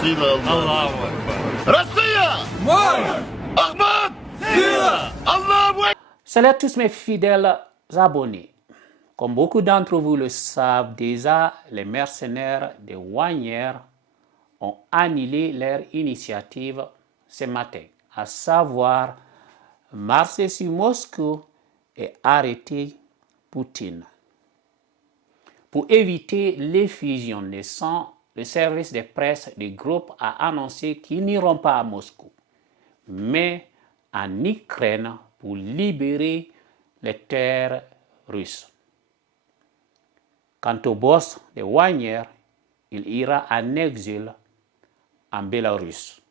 سيدة الله أكبر رصية أحمد سيدة الله. Salut à tous mes fidèles abonnés. Comme beaucoup d'entre vous le savent déjà, les mercenaires de Wagner ont annulé leur initiative ce matin, à savoir marcher sur Moscou et arrêter Poutine. Pour éviter l'effusion de sang, le service de presse du groupe a annoncé qu'ils n'iront pas à Moscou, mais en Ukraine pour libérer les terres russes. Quant au boss de Wagner, il ira en exil en Bélarus.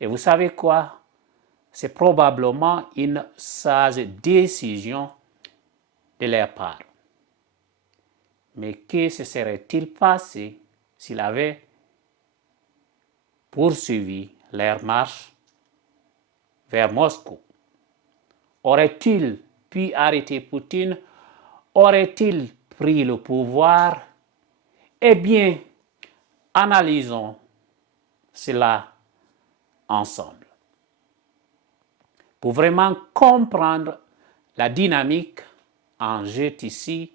Et vous savez quoi? C'est probablement une sage décision de leur part. Mais que se serait-il passé s'il avait poursuivi leur marche vers Moscou? Aurait-il pu arrêter Poutine? Aurait-il pris le pouvoir? Eh bien, analysons cela ensemble. Pour vraiment comprendre la dynamique en jeu ici,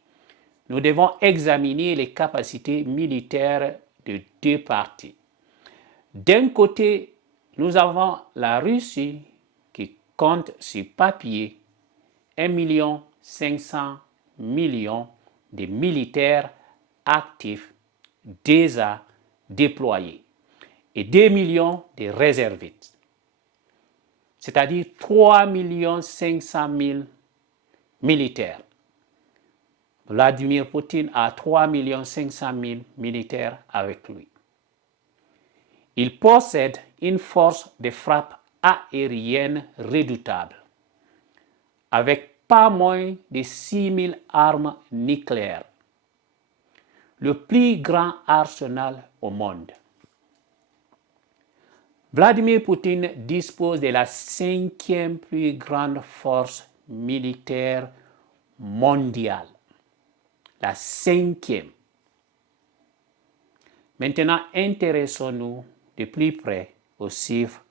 nous devons examiner les capacités militaires de deux parties. D'un côté, nous avons la Russie qui compte sur papier 1,5 million de militaires actifs déjà déployés et 2 millions de réservistes, c'est-à-dire 3,5 millions de militaires. Vladimir Poutine a 3,5 millions de militaires avec lui. Il possède une force de frappe aérienne redoutable, avec pas moins de 6 000 armes nucléaires, le plus grand arsenal au monde. Vladimir Poutine dispose de la 5e plus grande force militaire mondiale. La 5e. Maintenant, intéressons-nous de plus près aux chiffres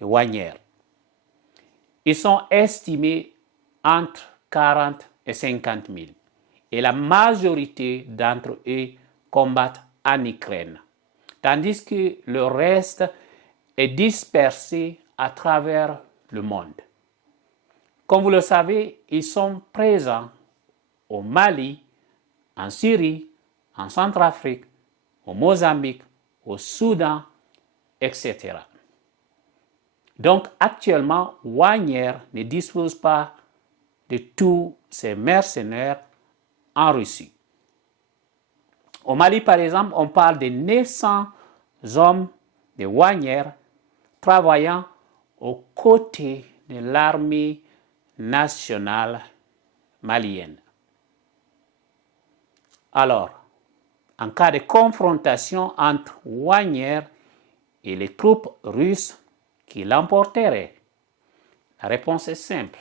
de Wagner. Ils sont estimés entre 40 et 50 000 et la majorité d'entre eux combattent en Ukraine, tandis que le reste est dispersé à travers le monde. Comme vous le savez, ils sont présents au Mali, en Syrie, en Centrafrique, au Mozambique, au Soudan, etc. Donc actuellement, Wagner ne dispose pas de tous ces mercenaires en Russie. Au Mali, par exemple, on parle de 900 hommes de Wagner travaillant aux côtés de l'armée nationale malienne. Alors, en cas de confrontation entre Wagner et les troupes russes qui l'emporteraient, la réponse est simple.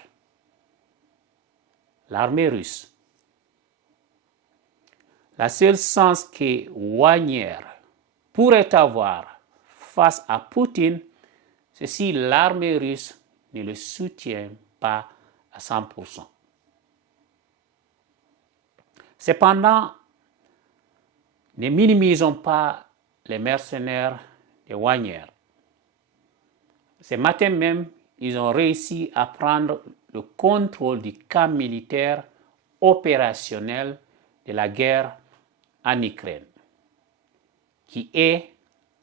L'armée russe. La seule chance que Wagner pourrait avoir face à Poutine, c'est si l'armée russe ne le soutient pas à 100%. Cependant, ne minimisons pas les mercenaires de Wagner. Ce matin même, ils ont réussi à prendre le contrôle du camp militaire opérationnel de la guerre en Ukraine, qui est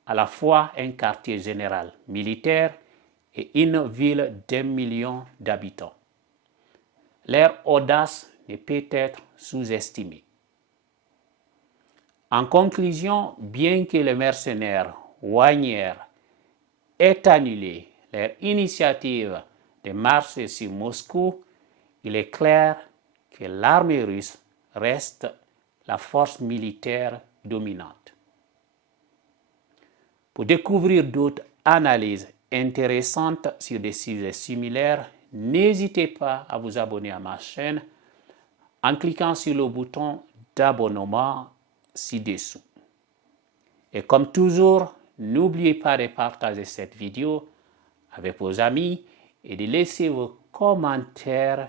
à la fois un quartier général militaire et une ville d'1 million d'habitants. Leur audace ne peut être sous-estimée. En conclusion, bien que les mercenaires Wagner aient annulé leur initiative de marcher sur Moscou, il est clair que l'armée russe reste la force militaire dominante. Pour découvrir d'autres analyses intéressantes sur des sujets similaires, n'hésitez pas à vous abonner à ma chaîne en cliquant sur le bouton d'abonnement ci-dessous. Et comme toujours, n'oubliez pas de partager cette vidéo avec vos amis et de laisser vos commentaires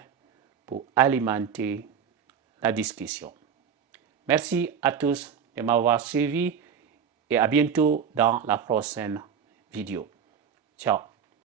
pour alimenter la discussion. Merci à tous de m'avoir suivi et à bientôt dans la prochaine vidéo. Ciao.